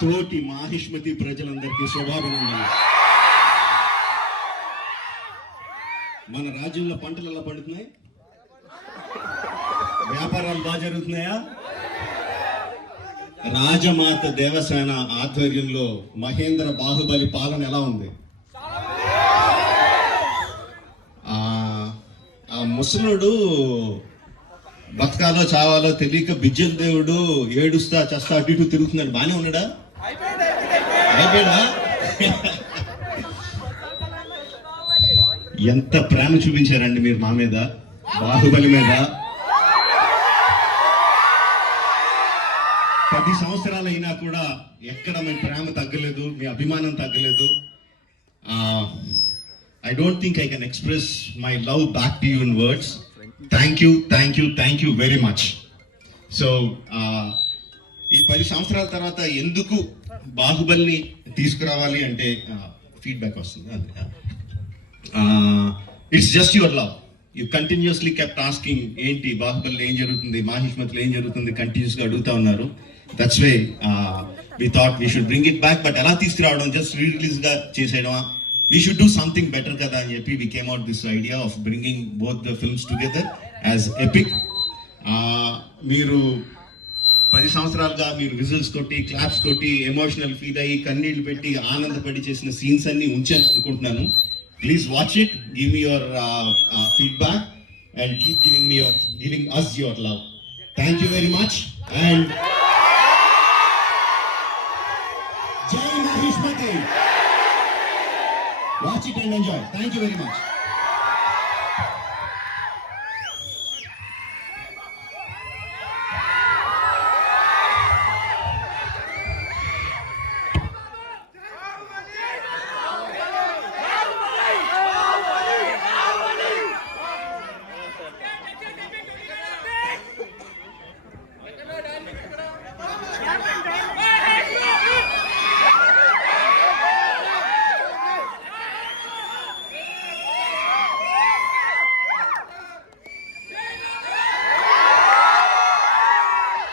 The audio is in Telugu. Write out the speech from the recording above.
తోటి మాహిష్మతి ప్రజలందరికీ శుభాభినందనలు. మన రాజ్యంలో పంటలు ఎలా పండుతున్నాయి? వ్యాపారాలు బాగా జరుగుతున్నాయా? రాజమాత దేవసేన ఆధ్వర్యంలో మహేంద్ర బాహుబలి పాలన ఎలా ఉంది? ఆ ముసలుడు బతకాలో చావాలో తెలియక బిజ్జల దేవుడు ఏడుస్తా చస్తా అటు ఇటు తిరుగుతున్నాడు. బానే ఉన్నాడా? అయిపోయాడా? ఎంత ప్రేమ చూపించారండి మీరు మా మీద, బాహుబలి మీద. 10 సంవత్సరాలు అయినా కూడా ఎక్కడ మీ ప్రేమ తగ్గలేదు, మీ అభిమానం తగ్గలేదు. I don't think I can express my love back to you in words. Thank you very much. So, ఈ 10 సంవత్సరాల తర్వాత ఎందుకు బాహుబలిని తీసుకురావాలి అంటే ఫీడ్బ్యాక్ వస్తుంది. It's just your love. You continuously kept asking ఏంటి బాహుబలిలో ఏం జరుగుతుంది, మాహిష్మతిలో ఏం జరుగుతుంది, కంటిన్యూస్గా అడుగుతా ఉన్నారు. That's way we thought we should bring it back. But ఎలా తీసుకురావడం, జస్ట్ రిలీజ్గా చేసేయడమా? We should do something better kada అని చెప్పి we came out this idea of bringing both the films together as epic. మీరు 10 సంవత్సరాలుగా మీరు విజిల్స్ కొట్టి, క్లాప్స్ కొట్టి, ఎమోషనల్ ఫీల్ అయ్యి, కన్నీళ్లు పెట్టి, ఆనందపడి చేసిన సీన్స్ అన్ని ఉంచాను అనుకుంటున్నాను. Please watch it, give me your feedback and keep giving us your love. Thank you very much and Jai Mahishmati. Watch it and enjoy. Thank you very much.